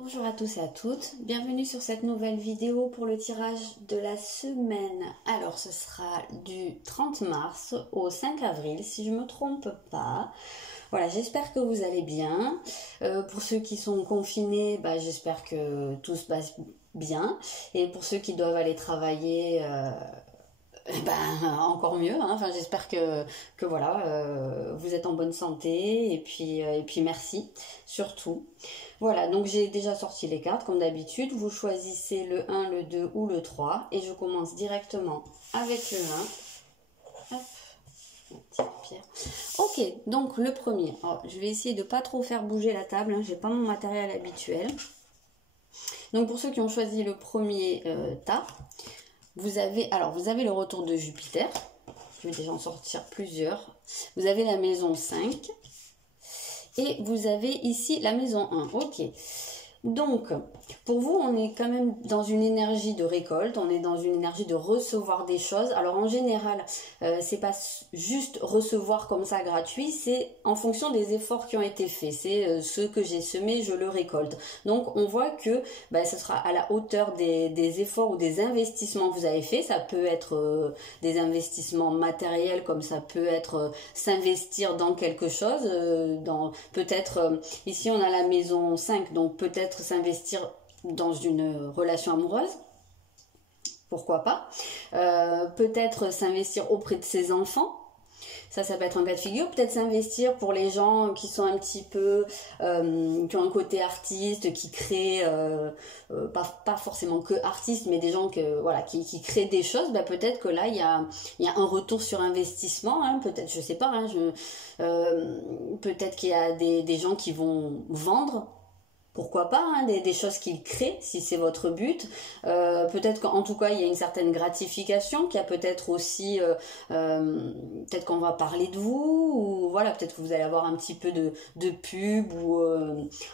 Bonjour à tous et à toutes, bienvenue sur cette nouvelle vidéo pour le tirage de la semaine. Alors ce sera du 30 mars au 5 avril si je ne me trompe pas. Voilà, j'espère que vous allez bien. Pour ceux qui sont confinés, j'espère que tout se passe bien. Et pour ceux qui doivent aller travailler, encore mieux, hein. Enfin, j'espère que voilà, vous êtes en bonne santé et puis merci surtout. Voilà, donc j'ai déjà sorti les cartes comme d'habitude. Vous choisissez le 1, le 2 ou le 3 et je commence directement avec le 1. Hop, une petite pierre. Ok, donc le premier. Alors, je vais essayer de pas trop faire bouger la table, hein, j'ai pas mon matériel habituel. Donc pour ceux qui ont choisi le premier tas, vous avez le retour de Jupiter. Je vais déjà en sortir plusieurs. Vous avez la maison 5. Et vous avez ici la maison 1. Ok. Donc, pour vous, on est quand même dans une énergie de récolte, on est dans une énergie de recevoir des choses. Alors en général, c'est pas juste recevoir comme ça gratuit, c'est en fonction des efforts qui ont été faits. C'est ce que j'ai semé, je le récolte. Donc on voit que ce sera à la hauteur des efforts ou des investissements que vous avez faits. Ça peut être des investissements matériels, comme ça peut être s'investir dans quelque chose. Peut-être, ici on a la maison 5, donc peut-être s'investir dans une relation amoureuse, pourquoi pas, peut-être s'investir auprès de ses enfants, ça peut être un cas de figure, peut-être s'investir pour les gens qui sont un petit peu, qui ont un côté artiste, qui créent, pas forcément que artistes, mais des gens qui créent des choses, peut-être que là il y a un retour sur investissement, hein, peut-être, je sais pas, hein, peut-être qu'il y a des gens qui vont vendre. Pourquoi pas, hein, des choses qu'ils créent, si c'est votre but. Peut-être qu'en tout cas, il y a une certaine gratification, qu'il y a peut-être aussi, peut-être qu'on va parler de vous, ou voilà, peut-être que vous allez avoir un petit peu de pub, ou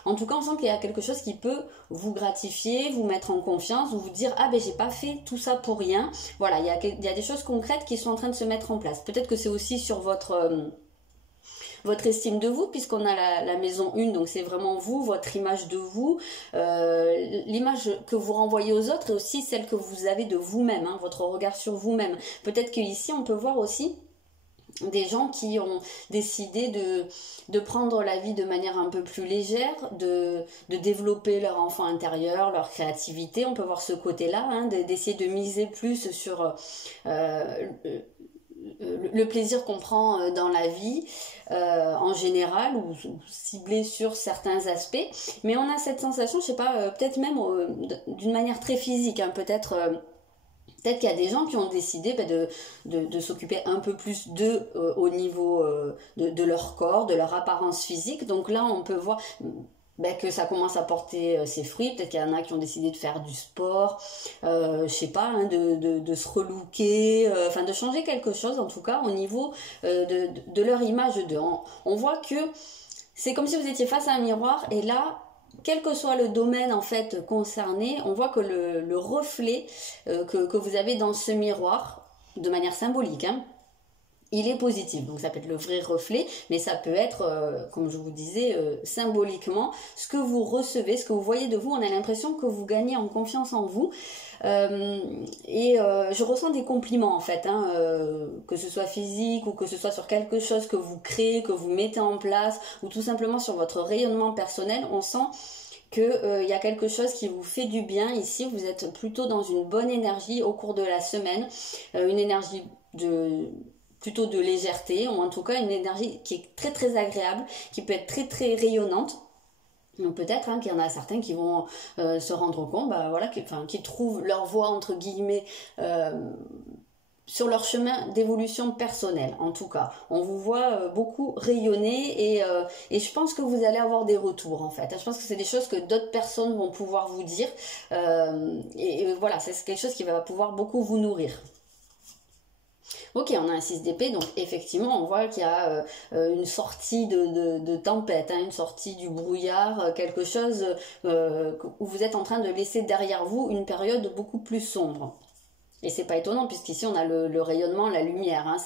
en tout cas, on sent qu'il y a quelque chose qui peut vous gratifier, vous mettre en confiance, ou vous dire, ah ben j'ai pas fait tout ça pour rien. Voilà, il y a des choses concrètes qui sont en train de se mettre en place. Peut-être que c'est aussi sur votre estime de vous, puisqu'on a la maison 1, donc c'est vraiment vous, votre image de vous, l'image que vous renvoyez aux autres et aussi celle que vous avez de vous-même, hein, votre regard sur vous-même. Peut-être qu'ici on peut voir aussi des gens qui ont décidé de prendre la vie de manière un peu plus légère, de développer leur enfant intérieur, leur créativité. On peut voir ce côté-là, hein, d'essayer de miser plus sur le plaisir qu'on prend dans la vie en général, ou ciblé sur certains aspects, mais on a cette sensation, je sais pas, peut-être même d'une manière très physique, hein, peut-être qu'il y a des gens qui ont décidé de s'occuper un peu plus d'eux au niveau de leur corps, de leur apparence physique. Donc là on peut voir que ça commence à porter ses fruits. Peut-être qu'il y en a qui ont décidé de faire du sport, je sais pas, hein, de se relooker, enfin de changer quelque chose en tout cas au niveau de leur image d'eux. On voit que c'est comme si vous étiez face à un miroir et là, quel que soit le domaine en fait concerné, on voit que le reflet que vous avez dans ce miroir, de manière symbolique, hein, il est positif. Donc ça peut être le vrai reflet, mais ça peut être, comme je vous disais, symboliquement, ce que vous recevez, ce que vous voyez de vous. On a l'impression que vous gagnez en confiance en vous. Je ressens des compliments en fait, hein, que ce soit physique ou que ce soit sur quelque chose que vous créez, que vous mettez en place, ou tout simplement sur votre rayonnement personnel. On sent qu'il y a quelque chose qui vous fait du bien ici. Vous êtes plutôt dans une bonne énergie au cours de la semaine, une énergie plutôt de légèreté, ou en tout cas une énergie qui est très très agréable, qui peut être très très rayonnante. Donc peut-être, hein, qu'il y en a certains qui vont se rendre compte, qui trouvent leur voie entre guillemets sur leur chemin d'évolution personnelle. En tout cas, on vous voit beaucoup rayonner et je pense que vous allez avoir des retours en fait. Je pense que c'est des choses que d'autres personnes vont pouvoir vous dire et voilà, c'est quelque chose qui va pouvoir beaucoup vous nourrir. Ok, on a un 6 d'épée, donc effectivement on voit qu'il y a une sortie de tempête, hein, une sortie du brouillard, quelque chose où vous êtes en train de laisser derrière vous une période beaucoup plus sombre. Et c'est pas étonnant puisqu'ici on a le rayonnement, la lumière, hein,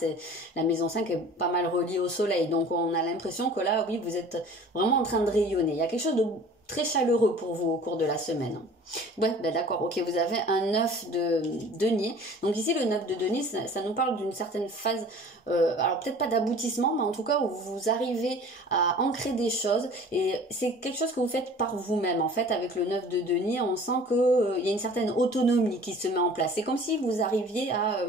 la maison 5 est pas mal reliée au soleil, donc on a l'impression que là, oui, vous êtes vraiment en train de rayonner. Il y a quelque chose très chaleureux pour vous au cours de la semaine. Ouais, ben d'accord, ok, vous avez un 9 de denier. Donc ici, le 9 de denier, ça nous parle d'une certaine phase, alors peut-être pas d'aboutissement, mais en tout cas où vous arrivez à ancrer des choses. Et c'est quelque chose que vous faites par vous-même. En fait, avec le 9 de denier, on sent qu'il y a une certaine autonomie qui se met en place. C'est comme si vous arriviez à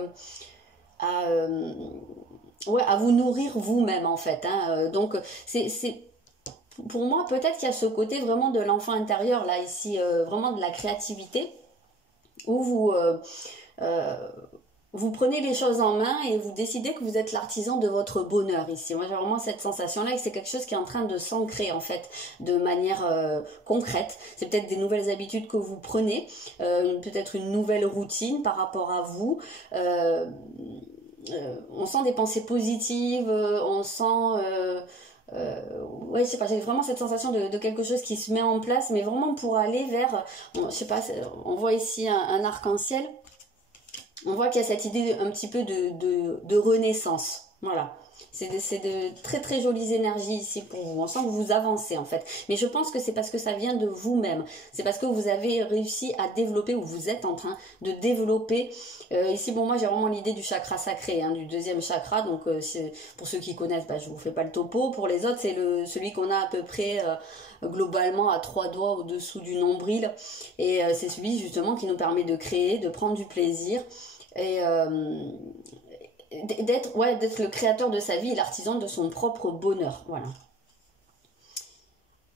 vous nourrir vous-même, en fait. Hein. Donc, pour moi, peut-être qu'il y a ce côté vraiment de l'enfant intérieur, là, ici, vraiment de la créativité, où vous prenez les choses en main et vous décidez que vous êtes l'artisan de votre bonheur ici. Moi, j'ai vraiment cette sensation-là et que c'est quelque chose qui est en train de s'ancrer, en fait, de manière concrète. C'est peut-être des nouvelles habitudes que vous prenez, peut-être une nouvelle routine par rapport à vous. On sent des pensées positives, on sent... ouais, je sais pas, j'ai vraiment cette sensation de quelque chose qui se met en place, mais vraiment pour aller vers, je sais pas, on voit ici un arc-en-ciel, on voit qu'il y a cette idée un petit peu de renaissance, voilà. C'est de très très jolies énergies ici pour vous. On sent que vous avancez en fait. Mais je pense que c'est parce que ça vient de vous-même. C'est parce que vous avez réussi à développer ou vous êtes en train de développer. Ici, bon, moi j'ai vraiment l'idée du chakra sacré, hein, du deuxième chakra. Donc pour ceux qui connaissent, bah, je vous fais pas le topo. Pour les autres, c'est celui qu'on a à peu près globalement à 3 doigts au-dessous du nombril. Et c'est celui justement qui nous permet de créer, de prendre du plaisir. Et d'être le créateur de sa vie et l'artisan de son propre bonheur. Voilà.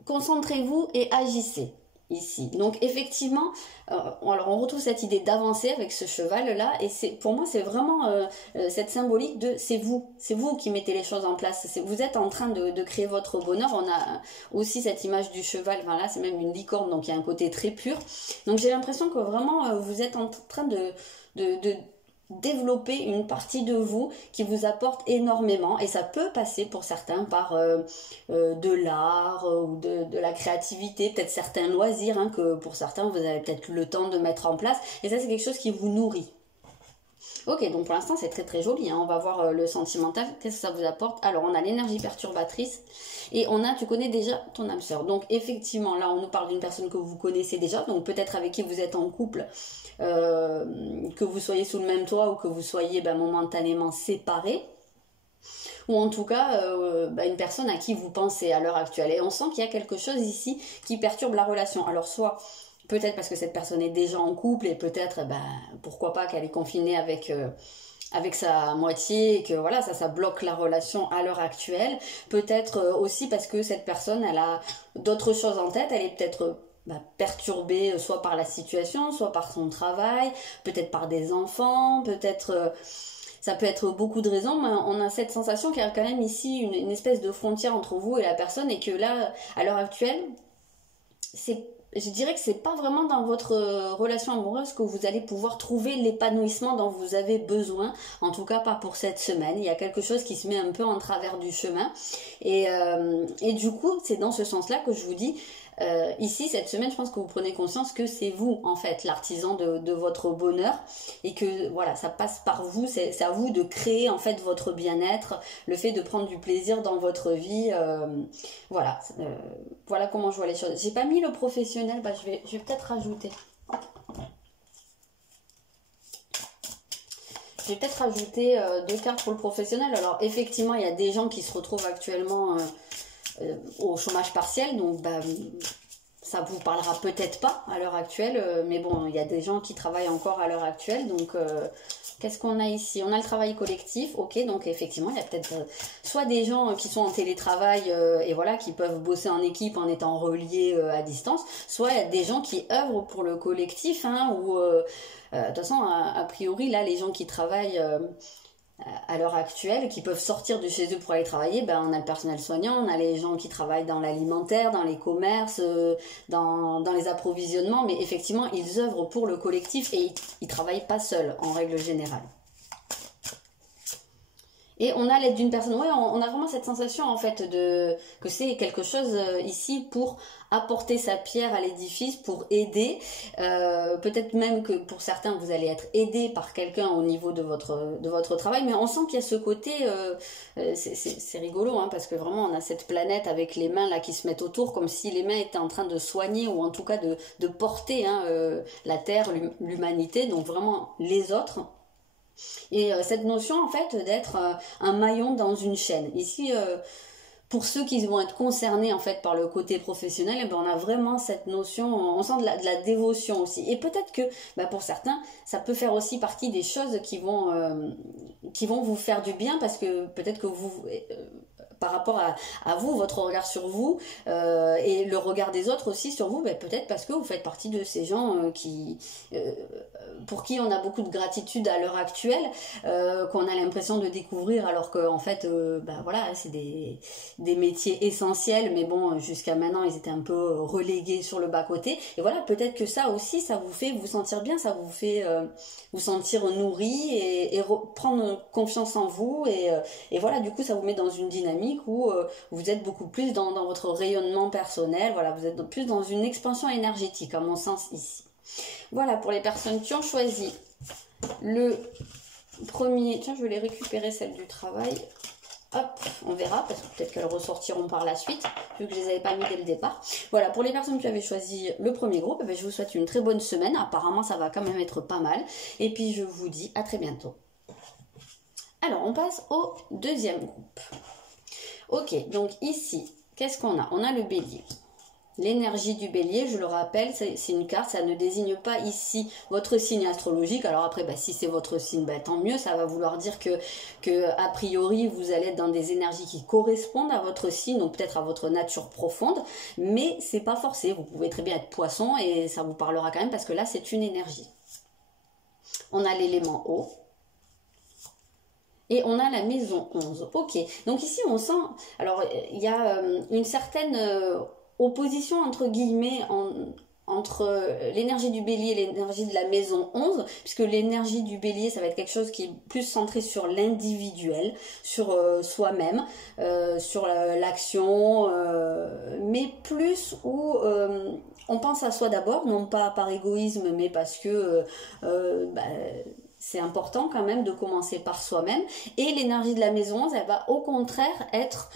Concentrez-vous et agissez ici. Donc effectivement, alors on retrouve cette idée d'avancer avec ce cheval là et pour moi c'est vraiment cette symbolique de c'est vous qui mettez les choses en place. Vous êtes en train de créer votre bonheur. On a aussi cette image du cheval, enfin là c'est même une licorne, donc il y a un côté très pur. Donc j'ai l'impression que vraiment vous êtes en train de développer une partie de vous qui vous apporte énormément et ça peut passer pour certains par de l'art ou de la créativité, peut-être certains loisirs, hein, que pour certains vous avez peut-être le temps de mettre en place et ça c'est quelque chose qui vous nourrit. Ok, donc pour l'instant c'est très très joli, hein. On va voir le sentimental, qu'est-ce que ça vous apporte. Alors on a l'énergie perturbatrice et on a, tu connais déjà ton âme sœur. Donc effectivement là on nous parle d'une personne que vous connaissez déjà, donc peut-être avec qui vous êtes en couple, que vous soyez sous le même toit ou que vous soyez momentanément séparés. Ou en tout cas une personne à qui vous pensez à l'heure actuelle. Et on sent qu'il y a quelque chose ici qui perturbe la relation. Alors soit peut-être parce que cette personne est déjà en couple et peut-être pourquoi pas qu'elle est confinée avec sa moitié et que voilà ça bloque la relation à l'heure actuelle. Peut-être aussi parce que cette personne elle a d'autres choses en tête, elle est peut-être perturbée soit par la situation, soit par son travail, peut-être par des enfants, peut-être ça peut être beaucoup de raisons, mais on a cette sensation qu'il y a quand même ici une espèce de frontière entre vous et la personne et que là à l'heure actuelle je dirais que c'est pas vraiment dans votre relation amoureuse que vous allez pouvoir trouver l'épanouissement dont vous avez besoin, en tout cas pas pour cette semaine. Il y a quelque chose qui se met un peu en travers du chemin et du coup c'est dans ce sens là que je vous dis ici cette semaine je pense que vous prenez conscience que c'est vous en fait l'artisan de votre bonheur et que voilà ça passe par vous, c'est à vous de créer en fait votre bien-être, le fait de prendre du plaisir dans votre vie, voilà comment je vois les choses. J'ai pas mis le professionnel, je vais peut-être rajouter. J'ai peut-être rajouté 2 cartes pour le professionnel. Alors effectivement il y a des gens qui se retrouvent actuellement au chômage partiel, donc ça vous parlera peut-être pas à l'heure actuelle, mais bon, il y a des gens qui travaillent encore à l'heure actuelle, donc qu'est-ce qu'on a ici? On a le travail collectif, ok, donc effectivement, il y a peut-être soit des gens qui sont en télétravail et voilà, qui peuvent bosser en équipe en étant reliés à distance, soit il y a des gens qui œuvrent pour le collectif, hein, ou de toute façon, a priori, là, les gens qui travaillent à l'heure actuelle, qui peuvent sortir de chez eux pour aller travailler, on a le personnel soignant, on a les gens qui travaillent dans l'alimentaire, dans les commerces, dans les approvisionnements, mais effectivement ils œuvrent pour le collectif et ils travaillent pas seuls en règle générale. Et on a l'aide d'une personne. Ouais, on a vraiment cette sensation en fait que c'est quelque chose ici pour apporter sa pierre à l'édifice, pour aider. Peut-être même que pour certains vous allez être aidé par quelqu'un au niveau de votre travail, mais on sent qu'il y a ce côté, c'est rigolo hein, parce que vraiment on a cette planète avec les mains là qui se mettent autour, comme si les mains étaient en train de soigner ou en tout cas de porter hein, la terre, l'humanité, donc vraiment les autres. Et cette notion en fait d'être un maillon dans une chaîne. Ici, pour ceux qui vont être concernés en fait par le côté professionnel, eh ben, on a vraiment cette notion, on sent de la dévotion aussi. Et peut-être que bah, pour certains, ça peut faire aussi partie des choses qui vont vous faire du bien parce que peut-être que vous par rapport à vous, votre regard sur vous et le regard des autres aussi sur vous, ben peut-être parce que vous faites partie de ces gens pour qui on a beaucoup de gratitude à l'heure actuelle, qu'on a l'impression de découvrir alors qu'en fait, ben voilà, c'est des métiers essentiels, mais bon, jusqu'à maintenant, ils étaient un peu relégués sur le bas-côté. Et voilà, peut-être que ça aussi, ça vous fait vous sentir bien, ça vous fait vous sentir nourri et prendre confiance en vous. Et voilà, du coup, ça vous met dans une dynamique où vous êtes beaucoup plus dans votre rayonnement personnel, voilà, vous êtes plus dans une expansion énergétique, à mon sens, ici. Voilà, pour les personnes qui ont choisi le premier... Tiens, je vais les récupérer, celles du travail. Hop, on verra, parce que peut-être qu'elles ressortiront par la suite, vu que je les avais pas mis dès le départ. Voilà, pour les personnes qui avaient choisi le premier groupe, eh bien, je vous souhaite une très bonne semaine. Apparemment, ça va quand même être pas mal. Et puis, je vous dis à très bientôt. Alors, on passe au deuxième groupe. Ok, donc ici, qu'est-ce qu'on a? On a le bélier. L'énergie du bélier, je le rappelle, c'est une carte, ça ne désigne pas ici votre signe astrologique. Alors après, bah, si c'est votre signe, bah, tant mieux, ça va vouloir dire que a priori, vous allez être dans des énergies qui correspondent à votre signe, donc peut-être à votre nature profonde, mais c'est pas forcé. Vous pouvez très bien être poisson et ça vous parlera quand même parce que là, c'est une énergie. On a l'élément eau. Et on a la maison 11. Ok, donc ici on sent, alors il y a une certaine opposition entre guillemets entre l'énergie du bélier et l'énergie de la maison 11, puisque l'énergie du bélier ça va être quelque chose qui est plus centré sur l'individuel, sur soi-même, sur l'action, mais plus où on pense à soi d'abord, non pas par égoïsme, mais parce que c'est important quand même de commencer par soi-même. Et l'énergie de la maison 11, elle va au contraire être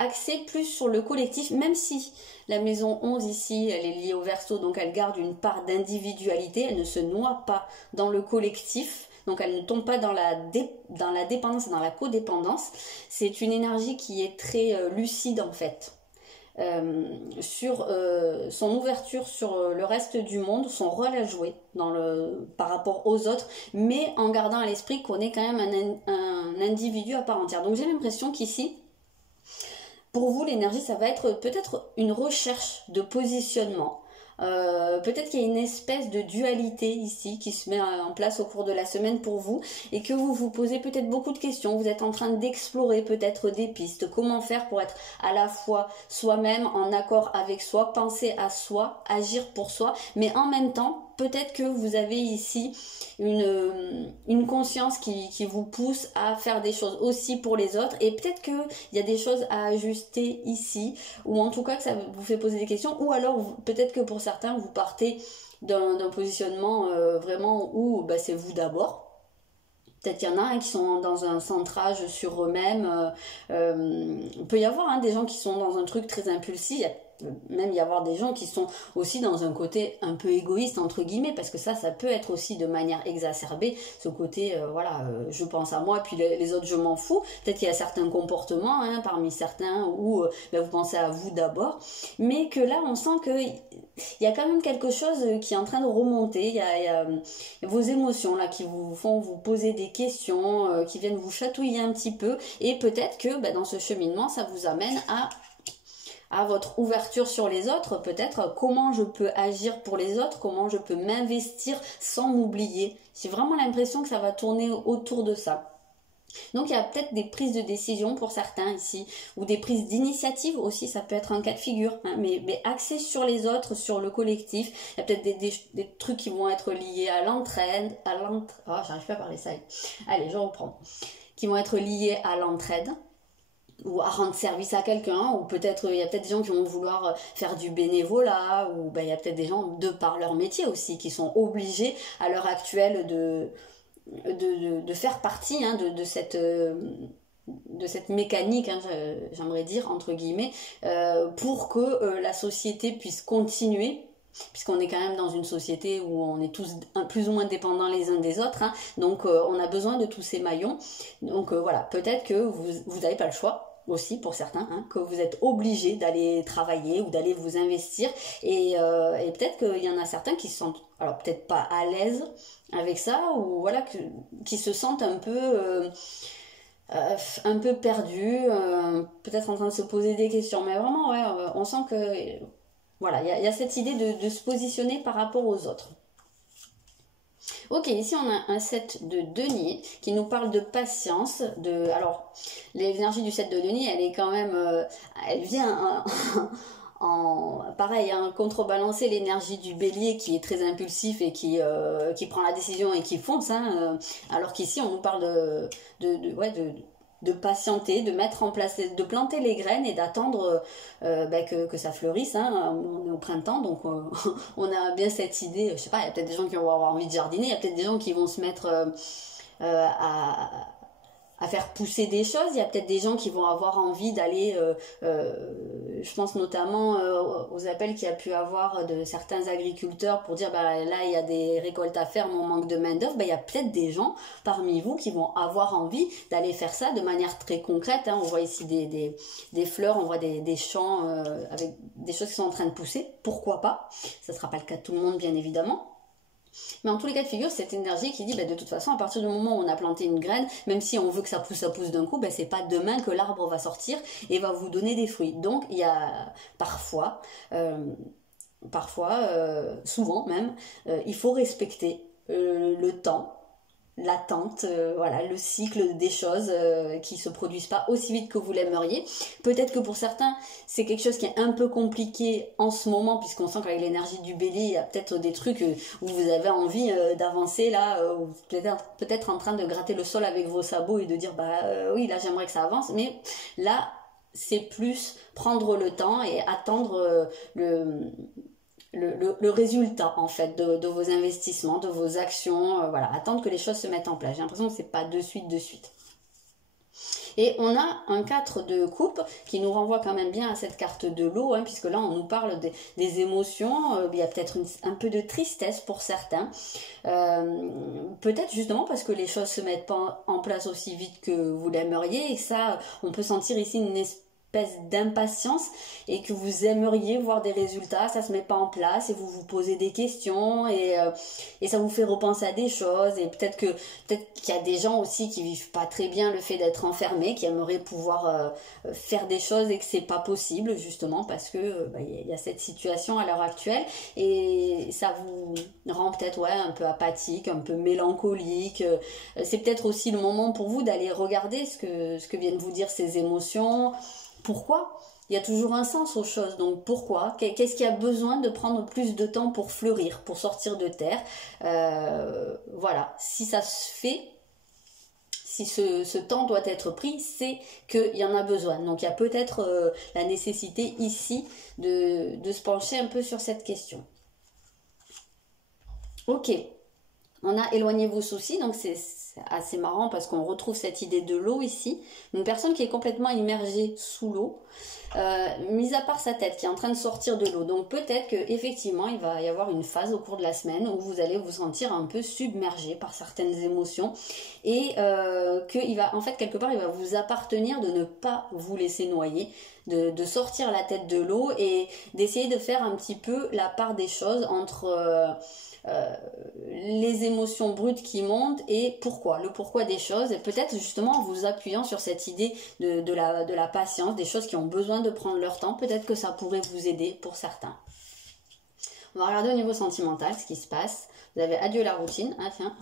axée plus sur le collectif, même si la maison 11 ici, elle est liée au Verseau, donc elle garde une part d'individualité, elle ne se noie pas dans le collectif. Donc elle ne tombe pas dans la dépendance et dans la codépendance. C'est une énergie qui est très lucide en fait. Sur son ouverture sur le reste du monde, son rôle à jouer par rapport aux autres, mais en gardant à l'esprit qu'on est quand même un individu à part entière. Donc j'ai l'impression qu'ici, pour vous, l'énergie, ça va être peut-être une recherche de positionnement. Peut-être qu'il y a une espèce de dualité ici qui se met en place au cours de la semaine pour vous et que vous vous posez peut-être beaucoup de questions, vous êtes en train d'explorer peut-être des pistes, comment faire pour être à la fois soi-même, en accord avec soi, penser à soi, agir pour soi, mais en même temps peut-être que vous avez ici une conscience qui vous pousse à faire des choses aussi pour les autres et peut-être qu'il y a des choses à ajuster ici ou en tout cas que ça vous fait poser des questions ou alors peut-être que pour certains vous partez d'un positionnement vraiment où bah, c'est vous d'abord. Peut-être qu'il y en a qui sont dans un centrage sur eux-mêmes. Il peut y avoir des gens qui sont dans un truc très impulsif. Il peut même y avoir des gens qui sont aussi dans un côté un peu égoïste entre guillemets parce que ça peut être aussi de manière exacerbée ce côté je pense à moi puis les autres je m'en fous. Peut-être qu'il y a certains comportements parmi certains où vous pensez à vous d'abord mais que là on sent que il y a quand même quelque chose qui est en train de remonter. Il y a vos émotions là qui vous font vous poser des questions, qui viennent vous chatouiller un petit peu et peut-être que dans ce cheminement ça vous amène à votre ouverture sur les autres, peut-être comment je peux agir pour les autres, comment je peux m'investir sans m'oublier. J'ai vraiment l'impression que ça va tourner autour de ça. Donc il y a peut-être des prises de décision pour certains ici, ou des prises d'initiative aussi, ça peut être un cas de figure, hein, mais axé sur les autres, sur le collectif. Il y a peut-être des trucs qui vont être liés à l'entraide, oh, j'arrive pas à parler ça. Allez, je reprends. Qui vont être liés à l'entraide, ou à rendre service à quelqu'un, ou peut-être il y a peut-être des gens qui vont vouloir faire du bénévolat, ou ben, il y a peut-être des gens de par leur métier aussi qui sont obligés à l'heure actuelle de faire partie hein, de cette mécanique, hein, j'aimerais dire, entre guillemets, pour que la société puisse continuer, puisqu'on est quand même dans une société où on est tous plus ou moins dépendants les uns des autres, hein, donc on a besoin de tous ces maillons. Donc voilà, peut-être que vous n'avez pas le choix aussi pour certains, hein, que vous êtes obligés d'aller travailler ou d'aller vous investir, et peut-être qu'il y en a certains qui se sentent, alors peut-être pas à l'aise avec ça, ou voilà, qui se sentent un peu perdus, peut-être en train de se poser des questions, mais vraiment ouais, on sent que voilà, il y a cette idée de se positionner par rapport aux autres. Ok, ici on a un set de denier qui nous parle de patience. Alors, l'énergie du set de denier, elle est quand même, elle vient pareil, hein, contrebalancer l'énergie du bélier qui est très impulsif et qui prend la décision et qui fonce. Hein, alors qu'ici on nous parle de patienter, de mettre en place, de planter les graines et d'attendre que ça fleurisse. Hein. On est au printemps, donc on a bien cette idée. Je sais pas, il y a peut-être des gens qui vont avoir envie de jardiner, il y a peut-être des gens qui vont se mettre à faire pousser des choses. Il y a peut-être des gens qui vont avoir envie d'aller, je pense notamment aux appels qu'il y a pu avoir de certains agriculteurs pour dire bah, là il y a des récoltes à faire, mais on manque de main d'œuvre. Bah, il y a peut-être des gens parmi vous qui vont avoir envie d'aller faire ça de manière très concrète. Hein. On voit ici des fleurs, on voit des champs avec des choses qui sont en train de pousser. Pourquoi pas? Ça ne sera pas le cas de tout le monde bien évidemment. Mais en tous les cas de figure, cette énergie qui dit, de toute façon, à partir du moment où on a planté une graine, même si on veut que ça pousse d'un coup, c'est pas demain que l'arbre va sortir et va vous donner des fruits. Donc, il y a parfois, souvent même, il faut respecter le temps, l'attente, voilà, le cycle des choses qui se produisent pas aussi vite que vous l'aimeriez. Peut-être que pour certains, c'est quelque chose qui est un peu compliqué en ce moment, puisqu'on sent qu'avec l'énergie du bélier, il y a peut-être des trucs où vous avez envie d'avancer là, ou peut-être en train de gratter le sol avec vos sabots et de dire oui, là j'aimerais que ça avance, mais là c'est plus prendre le temps et attendre le résultat en fait de vos investissements, de vos actions, voilà, attendre que les choses se mettent en place. J'ai l'impression que c'est pas de suite. Et on a un 4 de coupe qui nous renvoie quand même bien à cette carte de l'eau, hein, puisque là on nous parle des émotions, il y a peut-être un peu de tristesse pour certains, peut-être justement parce que les choses se mettent pas en place aussi vite que vous l'aimeriez, et ça on peut sentir ici une espèce d'impatience et que vous aimeriez voir des résultats, ça se met pas en place et vous vous posez des questions et ça vous fait repenser à des choses, et peut-être qu'il y a des gens aussi qui vivent pas très bien le fait d'être enfermés, qui aimeraient pouvoir faire des choses et que c'est pas possible justement parce que y a cette situation à l'heure actuelle et ça vous rend peut-être un peu apathique, un peu mélancolique. C'est peut-être aussi le moment pour vous d'aller regarder ce que viennent vous dire ces émotions. Pourquoi? Il y a toujours un sens aux choses, donc pourquoi? Qu'est-ce qui a besoin de prendre plus de temps pour fleurir, pour sortir de terre? Voilà, si ça se fait, si ce temps doit être pris, c'est qu'il y en a besoin. Donc il y a peut-être la nécessité ici de se pencher un peu sur cette question. Ok, on a éloigné vos soucis, donc c'est assez marrant parce qu'on retrouve cette idée de l'eau ici. Une personne qui est complètement immergée sous l'eau, mis à part sa tête qui est en train de sortir de l'eau. Donc peut-être qu'effectivement il va y avoir une phase au cours de la semaine où vous allez vous sentir un peu submergé par certaines émotions et qu'il va, en fait, quelque part, il va vous appartenir de ne pas vous laisser noyer, de sortir la tête de l'eau et d'essayer de faire un petit peu la part des choses entre les émotions brutes qui montent et le pourquoi des choses, et peut-être justement en vous appuyant sur cette idée de la patience, des choses qui ont besoin de prendre leur temps, peut-être que ça pourrait vous aider pour certains. On va regarder au niveau sentimental ce qui se passe. Vous avez adieu la routine, tiens.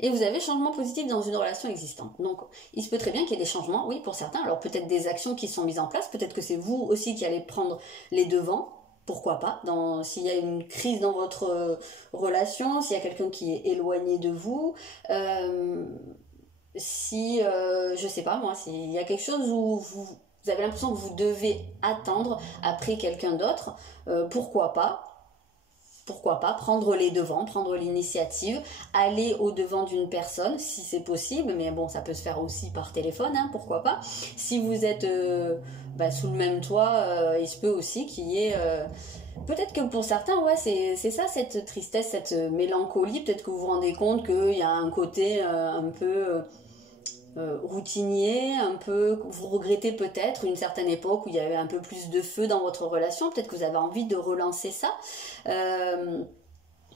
Et vous avez changement positif dans une relation existante. Donc, il se peut très bien qu'il y ait des changements, oui, pour certains. Alors, peut-être des actions qui sont mises en place. Peut-être que c'est vous aussi qui allez prendre les devants. Pourquoi pas, s'il y a une crise dans votre relation, s'il y a quelqu'un qui est éloigné de vous, si, je sais pas moi, s'il y a quelque chose où vous avez l'impression que vous devez attendre après quelqu'un d'autre, pourquoi pas prendre les devants, prendre l'initiative, aller au devant d'une personne si c'est possible, mais bon, ça peut se faire aussi par téléphone, hein, pourquoi pas. Si vous êtes sous le même toit, il se peut aussi qu'il y ait peut-être que pour certains, ouais, c'est ça, cette tristesse, cette mélancolie. Peut-être que vous vous rendez compte qu'il y a un côté un peu routinier, un peu, vous regrettez peut-être une certaine époque où il y avait un peu plus de feu dans votre relation. Peut-être que vous avez envie de relancer ça.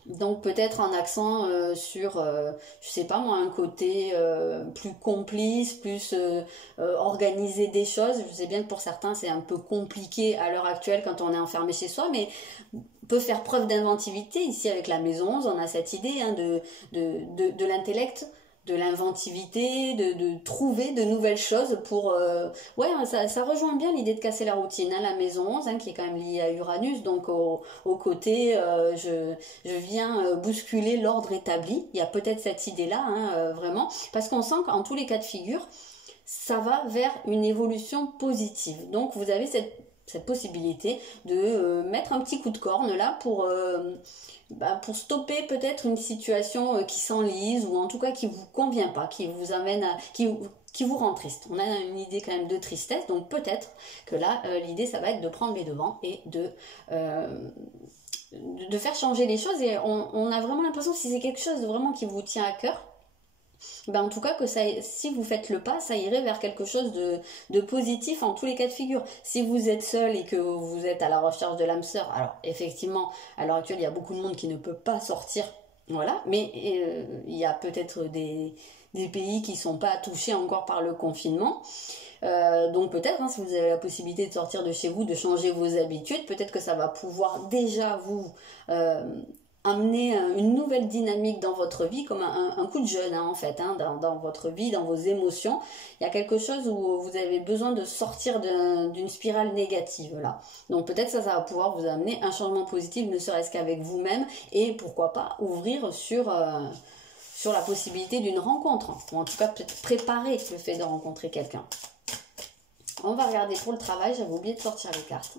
Donc peut-être un accent sur, je sais pas moi, un côté plus complice, plus organiser des choses. Je sais bien que pour certains c'est un peu compliqué à l'heure actuelle quand on est enfermé chez soi, mais on peut faire preuve d'inventivité. Ici avec la maison 11, on a cette idée hein, de l'intellect, de l'inventivité, de trouver de nouvelles choses pour... ouais, ça rejoint bien l'idée de casser la routine, hein, la maison 11, hein, qui est quand même liée à Uranus, donc au côté, je viens bousculer l'ordre établi. Il y a peut-être cette idée-là, hein, vraiment, parce qu'on sent qu'en tous les cas de figure, ça va vers une évolution positive. Donc vous avez cette possibilité de mettre un petit coup de corne là pour stopper peut-être une situation qui s'enlise ou en tout cas qui vous convient pas, qui vous amène à, qui vous rend triste. On a une idée quand même de tristesse, donc peut-être que là l'idée ça va être de prendre les devants et de faire changer les choses. Et on a vraiment l'impression que si c'est quelque chose vraiment qui vous tient à cœur, en tout cas que si vous faites le pas, ça irait vers quelque chose de positif en tous les cas de figure. Si vous êtes seul et que vous êtes à la recherche de l'âme sœur, alors effectivement à l'heure actuelle il y a beaucoup de monde qui ne peut pas sortir, voilà, mais il y a peut-être des pays qui sont pas touchés encore par le confinement. Donc peut-être hein, si vous avez la possibilité de sortir de chez vous, de changer vos habitudes, peut-être que ça va pouvoir déjà vous amener une nouvelle dynamique dans votre vie, comme un coup de jeune hein, en fait, hein, dans votre vie, dans vos émotions. Il y a quelque chose où vous avez besoin de sortir d'une spirale négative là. Donc peut-être ça va pouvoir vous amener un changement positif, ne serait-ce qu'avec vous-même, et pourquoi pas ouvrir sur la possibilité d'une rencontre, ou en tout cas peut-être préparer le fait de rencontrer quelqu'un. On va regarder pour le travail, j'avais oublié de sortir les cartes.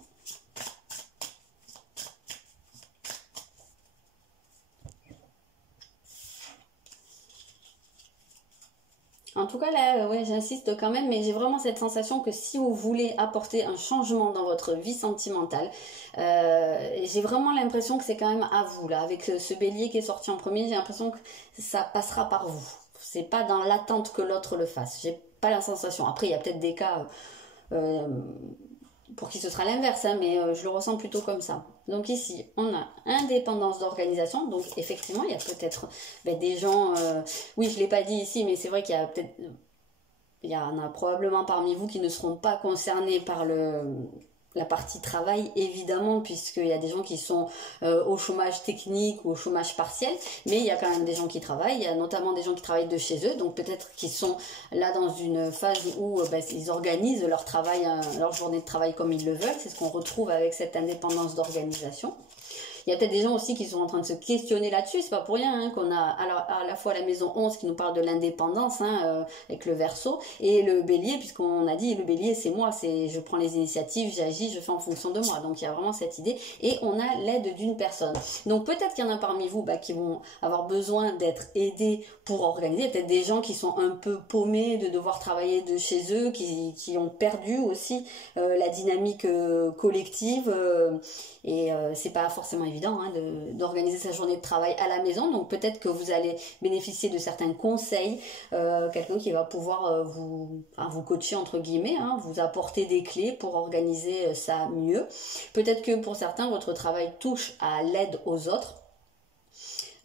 En tout cas, là, ouais, j'insiste quand même, mais j'ai vraiment cette sensation que si vous voulez apporter un changement dans votre vie sentimentale, j'ai vraiment l'impression que c'est quand même à vous, là. Avec ce bélier qui est sorti en premier, j'ai l'impression que ça passera par vous. C'est pas dans l'attente que l'autre le fasse. J'ai pas la sensation. Après, il y a peut-être des cas pour qui ce sera l'inverse, hein, mais je le ressens plutôt comme ça. Donc ici, on a indépendance d'organisation. Donc effectivement, il y a peut-être des gens... oui, je ne l'ai pas dit ici, mais c'est vrai qu'il y a peut-être... Il y en a probablement parmi vous qui ne seront pas concernés par la partie travail, évidemment, puisqu'il y a des gens qui sont au chômage technique ou au chômage partiel, mais il y a quand même des gens qui travaillent, il y a notamment des gens qui travaillent de chez eux, donc peut-être qu'ils sont là dans une phase où ils organisent leur travail, leur journée de travail comme ils le veulent. C'est ce qu'on retrouve avec cette indépendance d'organisation. Il y a peut-être des gens aussi qui sont en train de se questionner là-dessus. C'est pas pour rien hein, qu'on a à la fois la maison 11 qui nous parle de l'indépendance hein, avec le Verseau et le Bélier, puisqu'on a dit le Bélier c'est moi, c'est je prends les initiatives, j'agis, je fais en fonction de moi. Donc il y a vraiment cette idée et on a l'aide d'une personne. Donc peut-être qu'il y en a parmi vous qui vont avoir besoin d'être aidés pour organiser. Peut-être des gens qui sont un peu paumés de devoir travailler de chez eux, qui ont perdu aussi la dynamique collective. Et c'est pas forcément évident hein, d'organiser sa journée de travail à la maison, donc peut-être que vous allez bénéficier de certains conseils, quelqu'un qui va pouvoir vous coacher entre guillemets, hein, vous apporter des clés pour organiser ça mieux. Peut-être que pour certains votre travail touche à l'aide aux autres.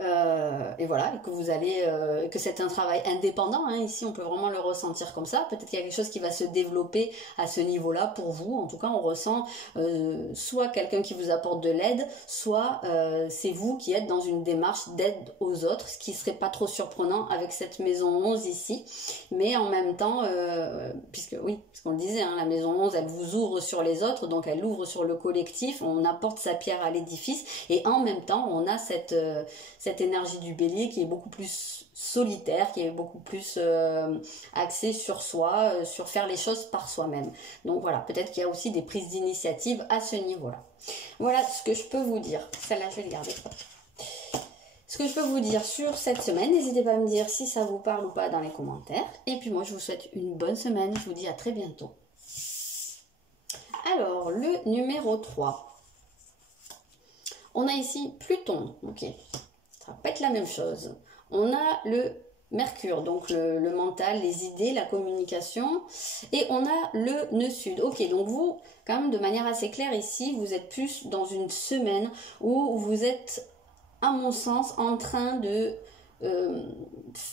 Et voilà, et que vous allez, que c'est un travail indépendant, hein, ici on peut vraiment le ressentir comme ça, peut-être qu'il y a quelque chose qui va se développer à ce niveau-là pour vous, en tout cas on ressent soit quelqu'un qui vous apporte de l'aide, soit c'est vous qui êtes dans une démarche d'aide aux autres, ce qui serait pas trop surprenant avec cette maison 11 ici, mais en même temps, puisque oui, parce qu'on le disait, hein, la maison 11 elle vous ouvre sur les autres, donc elle ouvre sur le collectif, on apporte sa pierre à l'édifice, et en même temps on a cette énergie du bélier qui est beaucoup plus solitaire, qui est beaucoup plus axée sur soi, sur faire les choses par soi-même. Donc voilà, peut-être qu'il y a aussi des prises d'initiative à ce niveau-là. Voilà ce que je peux vous dire. Celle-là, je vais le garder. Ce que je peux vous dire sur cette semaine, n'hésitez pas à me dire si ça vous parle ou pas dans les commentaires. Et puis moi, je vous souhaite une bonne semaine. Je vous dis à très bientôt. Alors, le numéro 3. On a ici Pluton. Ok. Ça va pas être la même chose. On a le Mercure, donc le mental, les idées, la communication, et on a le nœud sud. Ok, donc vous, quand même de manière assez claire ici, vous êtes plus dans une semaine où vous êtes, à mon sens, en train de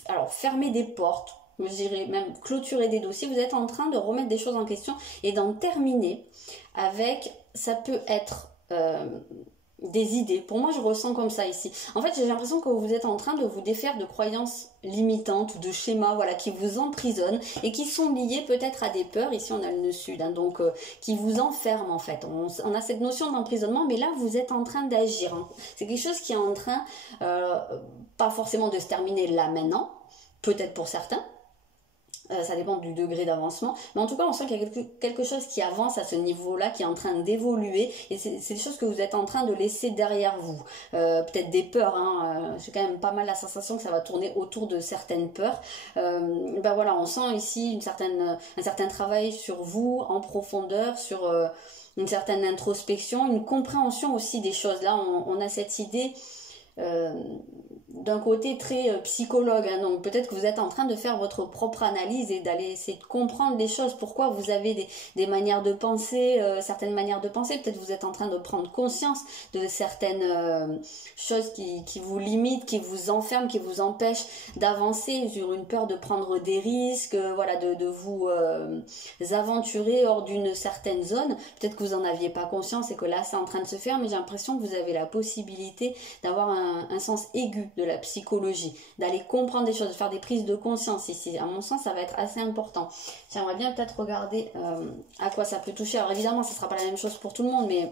alors fermer des portes, je dirais même clôturer des dossiers, vous êtes en train de remettre des choses en question et d'en terminer avec, ça peut être des idées. Pour moi, je ressens comme ça ici. En fait, j'ai l'impression que vous êtes en train de vous défaire de croyances limitantes ou de schémas, voilà, qui vous emprisonnent et qui sont liés peut-être à des peurs. Ici, on a le nœud sud, hein, donc qui vous enferment en fait. On a cette notion d'emprisonnement, mais là, vous êtes en train d'agir. Hein. C'est quelque chose qui est en train, pas forcément de se terminer là maintenant, peut-être pour certains. Ça dépend du degré d'avancement, mais en tout cas on sent qu'il y a quelque chose qui avance à ce niveau-là, qui est en train d'évoluer, et c'est des choses que vous êtes en train de laisser derrière vous. Peut-être des peurs, hein, j'ai quand même pas mal la sensation que ça va tourner autour de certaines peurs. Ben voilà, on sent ici un certain travail sur vous en profondeur, sur une certaine introspection, une compréhension aussi des choses. Là on a cette idée d'un côté très psychologue, hein, donc peut-être que vous êtes en train de faire votre propre analyse et d'aller essayer de comprendre les choses, pourquoi vous avez des manières de penser, certaines manières de penser, peut-être que vous êtes en train de prendre conscience de certaines choses qui vous limitent, qui vous enferment, qui vous empêchent d'avancer, sur une peur de prendre des risques, voilà, de vous aventurer hors d'une certaine zone, peut-être que vous n'en aviez pas conscience et que là c'est en train de se faire, mais j'ai l'impression que vous avez la possibilité d'avoir un sens aigu de la psychologie, d'aller comprendre des choses, de faire des prises de conscience ici. À mon sens, ça va être assez important. J'aimerais bien peut-être regarder à quoi ça peut toucher. Alors évidemment, ça ne sera pas la même chose pour tout le monde, mais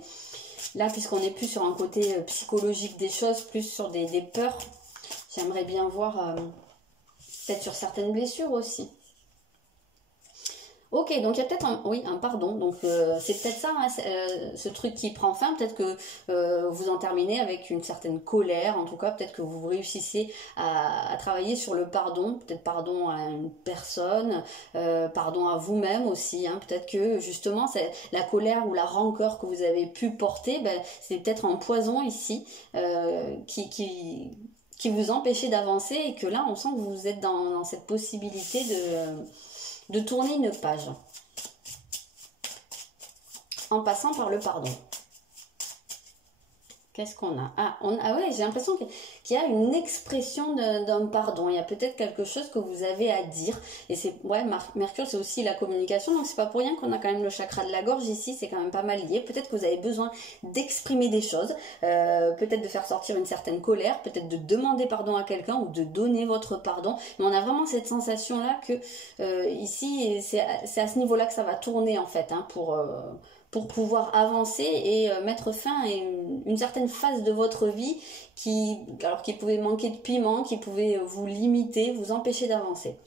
là, puisqu'on est plus sur un côté psychologique des choses, plus sur des peurs, j'aimerais bien voir peut-être sur certaines blessures aussi. Ok, donc il y a peut-être un pardon, donc c'est peut-être ça, hein, ce truc qui prend fin, peut-être que vous en terminez avec une certaine colère, en tout cas peut-être que vous réussissez à travailler sur le pardon, peut-être pardon à une personne, pardon à vous-même aussi, hein, peut-être que justement la colère ou la rancœur que vous avez pu porter, ben, c'est peut-être un poison ici qui vous empêchait d'avancer et que là on sent que vous êtes dans cette possibilité de tourner une page en passant par le pardon. Qu'est-ce qu'on a? Ah ouais, j'ai l'impression qu'il y a une expression d'un pardon. Il y a peut-être quelque chose que vous avez à dire. Et c'est, ouais, Mercure, c'est aussi la communication. Donc, c'est pas pour rien qu'on a quand même le chakra de la gorge ici. C'est quand même pas mal lié. Peut-être que vous avez besoin d'exprimer des choses. Peut-être de faire sortir une certaine colère. Peut-être de demander pardon à quelqu'un ou de donner votre pardon. Mais on a vraiment cette sensation-là que ici, c'est à ce niveau-là que ça va tourner, en fait, hein, pour pouvoir avancer et mettre fin à une certaine phase de votre vie qui pouvait manquer de piment, qui pouvait vous limiter, vous empêcher d'avancer.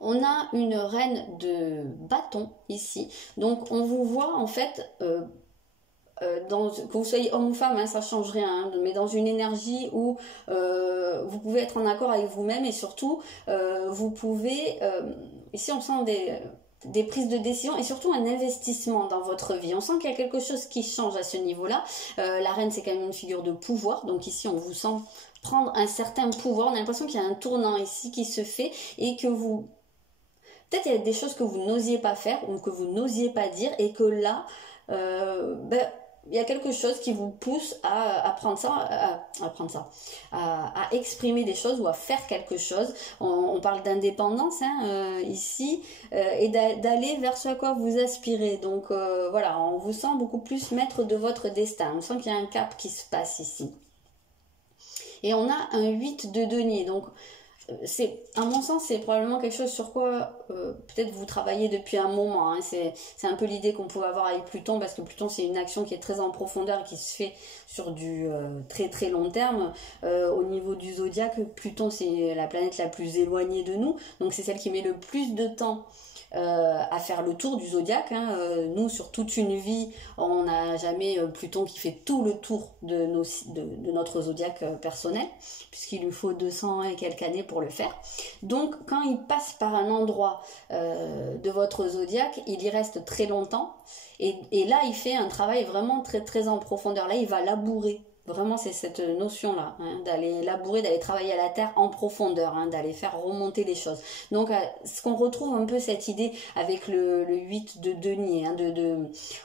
On a une reine de bâton ici, donc on vous voit en fait, que vous soyez homme ou femme, hein, ça change rien, hein, mais dans une énergie où vous pouvez être en accord avec vous-même et surtout vous pouvez, ici on sent des prises de décision et surtout un investissement dans votre vie. On sent qu'il y a quelque chose qui change à ce niveau-là. La reine, c'est quand même une figure de pouvoir. Donc ici, on vous sent prendre un certain pouvoir. On a l'impression qu'il y a un tournant ici qui se fait et que vous... Peut-être il y a des choses que vous n'osiez pas faire ou que vous n'osiez pas dire et que là, il y a quelque chose qui vous pousse à prendre ça, à exprimer des choses ou à faire quelque chose. On parle d'indépendance ici, et d'aller vers ce à quoi vous aspirez. Donc voilà, on vous sent beaucoup plus maître de votre destin. On sent qu'il y a un cap qui se passe ici. Et on a un 8 de denier. Donc à mon sens, c'est probablement quelque chose sur quoi peut-être vous travaillez depuis un moment. C'est un peu l'idée qu'on pouvait avoir avec Pluton, parce que Pluton, c'est une action qui est très en profondeur et qui se fait sur du très très long terme. Au niveau du zodiaque, Pluton, c'est la planète la plus éloignée de nous, donc c'est celle qui met le plus de temps à faire le tour du zodiaque. Nous, sur toute une vie, on n'a jamais Pluton qui fait tout le tour de notre zodiaque personnel, puisqu'il lui faut 200 et quelques années pour le faire. Donc quand il passe par un endroit de votre zodiaque, il y reste très longtemps, et là il fait un travail vraiment très très en profondeur. Là il va labourer. Vraiment, c'est cette notion-là, d'aller labourer, d'aller travailler à la terre en profondeur, d'aller faire remonter les choses. Donc, ce qu'on retrouve un peu cette idée avec le 8 de denier.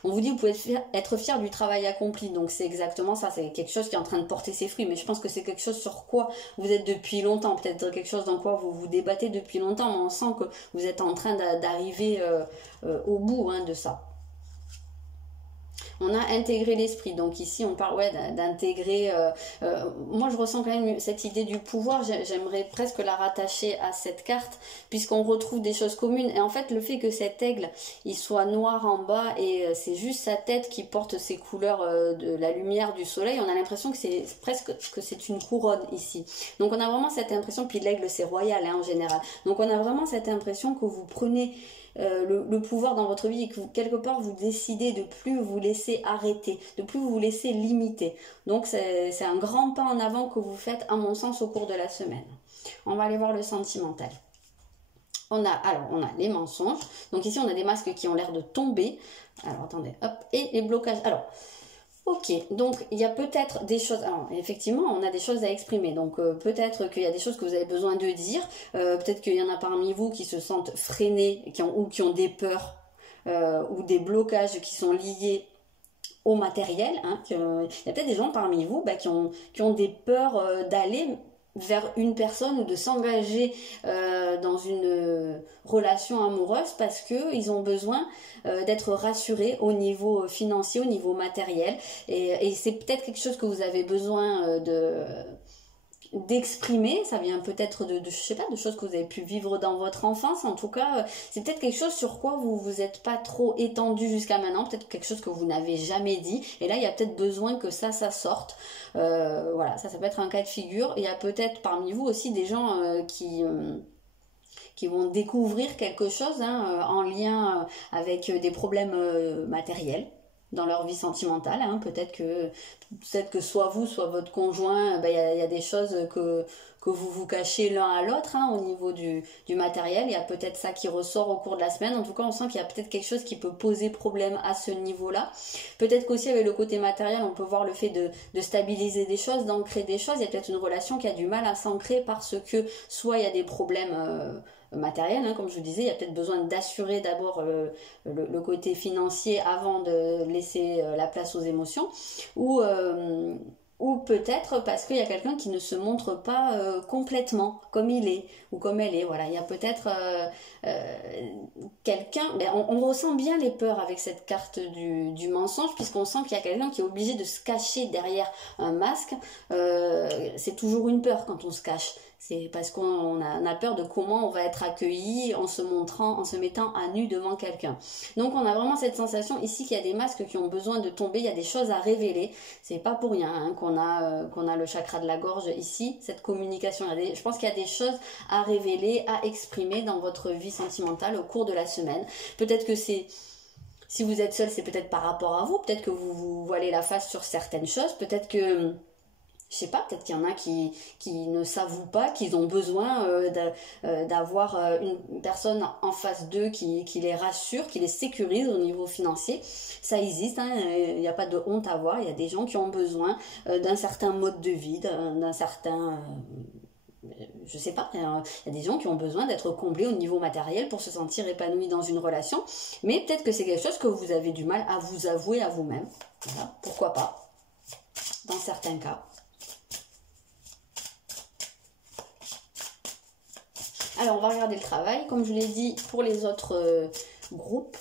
On vous dit, vous pouvez être fier du travail accompli. Donc, c'est exactement ça. C'est quelque chose qui est en train de porter ses fruits. Mais je pense que c'est quelque chose sur quoi vous êtes depuis longtemps. Peut-être quelque chose dans quoi vous vous débattez depuis longtemps. Mais on sent que vous êtes en train d'arriver au bout de ça. On a intégré l'esprit, donc ici on parle d'intégrer, moi je ressens quand même cette idée du pouvoir, j'aimerais presque la rattacher à cette carte, puisqu'on retrouve des choses communes, et en fait le fait que cet aigle, il soit noir en bas, et c'est juste sa tête qui porte ces couleurs de la lumière du soleil, on a l'impression que c'est presque que c'est une couronne ici, donc on a vraiment cette impression, puis l'aigle c'est royal en général, donc on a vraiment cette impression que vous prenez le pouvoir dans votre vie, et que quelque part vous décidez de plus vous laisser arrêter, de plus vous laisser limiter. Donc c'est un grand pas en avant que vous faites à mon sens au cours de la semaine. On va aller voir le sentimental. On a les mensonges. Donc ici on a des masques qui ont l'air de tomber. Alors attendez, hop, et les blocages. Alors ok, donc il y a peut-être des choses, alors effectivement on a des choses à exprimer, donc peut-être qu'il y a des choses que vous avez besoin de dire, peut-être qu'il y en a parmi vous qui se sentent freinés, qui ont des peurs ou des blocages qui sont liés au matériel, il y a peut-être des gens parmi vous qui ont des peurs d'aller vers une personne ou de s'engager dans une relation amoureuse parce que ils ont besoin d'être rassurés au niveau financier, au niveau matériel, et c'est peut-être quelque chose que vous avez besoin d'exprimer. Ça vient peut-être je sais pas, de choses que vous avez pu vivre dans votre enfance. En tout cas, c'est peut-être quelque chose sur quoi vous vous êtes pas trop étendu jusqu'à maintenant, peut-être quelque chose que vous n'avez jamais dit, et là il y a peut-être besoin que ça sorte. Voilà, ça peut être un cas de figure. Il y a peut-être parmi vous aussi des gens qui vont découvrir quelque chose en lien avec des problèmes matériels dans leur vie sentimentale. Peut-être que soit vous, soit votre conjoint, il y a des choses que vous vous cachez l'un à l'autre au niveau du matériel. Il y a peut-être ça qui ressort au cours de la semaine. En tout cas, on sent qu'il y a peut-être quelque chose qui peut poser problème à ce niveau-là. Peut-être qu'aussi avec le côté matériel, on peut voir le fait de stabiliser des choses, d'ancrer des choses. Il y a peut-être une relation qui a du mal à s'ancrer parce que soit il y a des problèmes matériel, comme je vous disais, il y a peut-être besoin d'assurer d'abord le côté financier avant de laisser la place aux émotions, ou peut-être parce qu'il y a quelqu'un qui ne se montre pas complètement comme il est ou comme elle est. Voilà, il y a peut-être quelqu'un, on ressent bien les peurs avec cette carte du mensonge, puisqu'on sent qu'il y a quelqu'un qui est obligé de se cacher derrière un masque. C'est toujours une peur quand on se cache. C'est parce qu'on a peur de comment on va être accueilli en se montrant, en se mettant à nu devant quelqu'un. Donc on a vraiment cette sensation ici qu'il y a des masques qui ont besoin de tomber, il y a des choses à révéler. C'est pas pour rien qu'on a le chakra de la gorge ici, cette communication. Je pense qu'il y a des choses à révéler, à exprimer dans votre vie sentimentale au cours de la semaine. Peut-être que si vous êtes seul, c'est peut-être par rapport à vous, peut-être que vous vous voilez la face sur certaines choses, peut-être que je sais pas, peut-être qu'il y en a qui ne s'avouent pas, qu'ils ont besoin d'avoir une personne en face d'eux qui les rassure, qui les sécurise au niveau financier. Ça existe, il n'y a pas de honte à avoir. Il y a des gens qui ont besoin d'un certain mode de vie, d'un certain... je sais pas, il y a des gens qui ont besoin d'être comblés au niveau matériel pour se sentir épanouis dans une relation, mais peut-être que c'est quelque chose que vous avez du mal à vous avouer à vous-même. Voilà, pourquoi pas, dans certains cas. Alors, on va regarder le travail. Comme je l'ai dit, pour les autres groupes,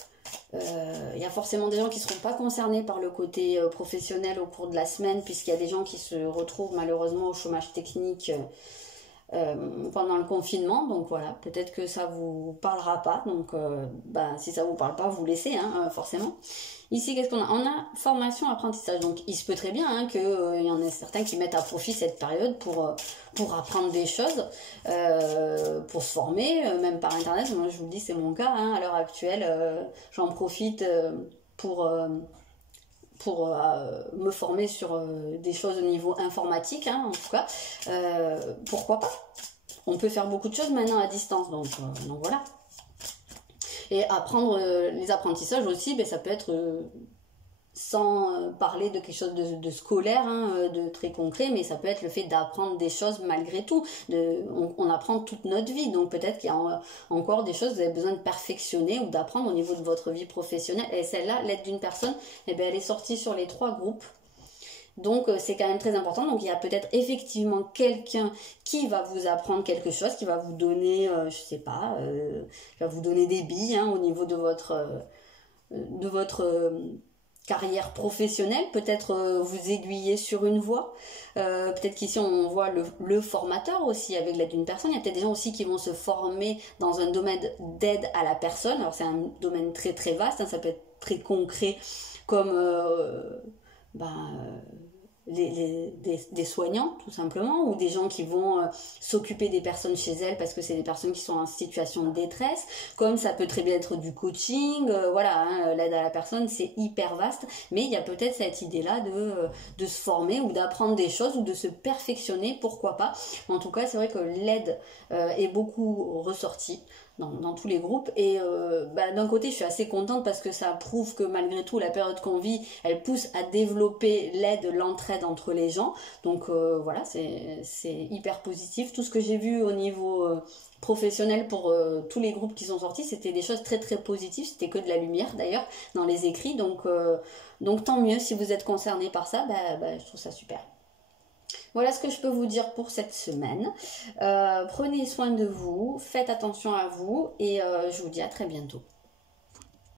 il y a forcément des gens qui ne seront pas concernés par le côté professionnel au cours de la semaine, puisqu'il y a des gens qui se retrouvent malheureusement au chômage technique pendant le confinement. Donc voilà, peut-être que ça vous parlera pas. Donc si ça vous parle pas, vous laissez, hein, forcément. Ici, qu'est-ce qu'on a? On a formation, apprentissage. Donc il se peut très bien hein, qu'il y en ait certains qui mettent à profit cette période pour apprendre des choses, pour se former, même par internet. Moi je vous le dis, c'est mon cas, hein, à l'heure actuelle, j'en profite pour me former sur des choses au niveau informatique, hein, en tout cas. Pourquoi pas? On peut faire beaucoup de choses maintenant à distance, donc voilà. Et apprendre les apprentissages aussi, ça peut être sans parler de quelque chose de scolaire, hein, de très concret, mais ça peut être le fait d'apprendre des choses malgré tout. On apprend toute notre vie, donc peut-être qu'il y a encore des choses que vous avez besoin de perfectionner ou d'apprendre au niveau de votre vie professionnelle. Et celle-là, l'aide d'une personne, elle est sortie sur les 3 groupes. Donc c'est quand même très important. Donc il y a peut-être effectivement quelqu'un qui va vous apprendre quelque chose, qui va vous donner, je sais pas, qui va vous donner des billes hein, au niveau de votre carrière professionnelle, peut-être vous aiguiller sur une voie. Peut-être qu'ici on voit le formateur aussi avec l'aide d'une personne. Il y a peut-être des gens aussi qui vont se former dans un domaine d'aide à la personne. Alors c'est un domaine très très vaste, hein, ça peut être très concret comme des soignants tout simplement, ou des gens qui vont s'occuper des personnes chez elles parce que c'est des personnes qui sont en situation de détresse, comme ça peut très bien être du coaching, voilà, hein, l'aide à la personne c'est hyper vaste, mais il y a peut-être cette idée là de se former ou d'apprendre des choses ou de se perfectionner, pourquoi pas. En tout cas c'est vrai que l'aide est beaucoup ressortie dans tous les groupes, et d'un côté je suis assez contente parce que ça prouve que malgré tout la période qu'on vit elle pousse à développer l'aide, l'entraide entre les gens, donc voilà, c'est hyper positif. Tout ce que j'ai vu au niveau professionnel pour tous les groupes qui sont sortis, c'était des choses très très positives, c'était que de la lumière d'ailleurs dans les écrits, donc tant mieux si vous êtes concerné par ça, je trouve ça super. Voilà ce que je peux vous dire pour cette semaine. Prenez soin de vous, faites attention à vous et je vous dis à très bientôt.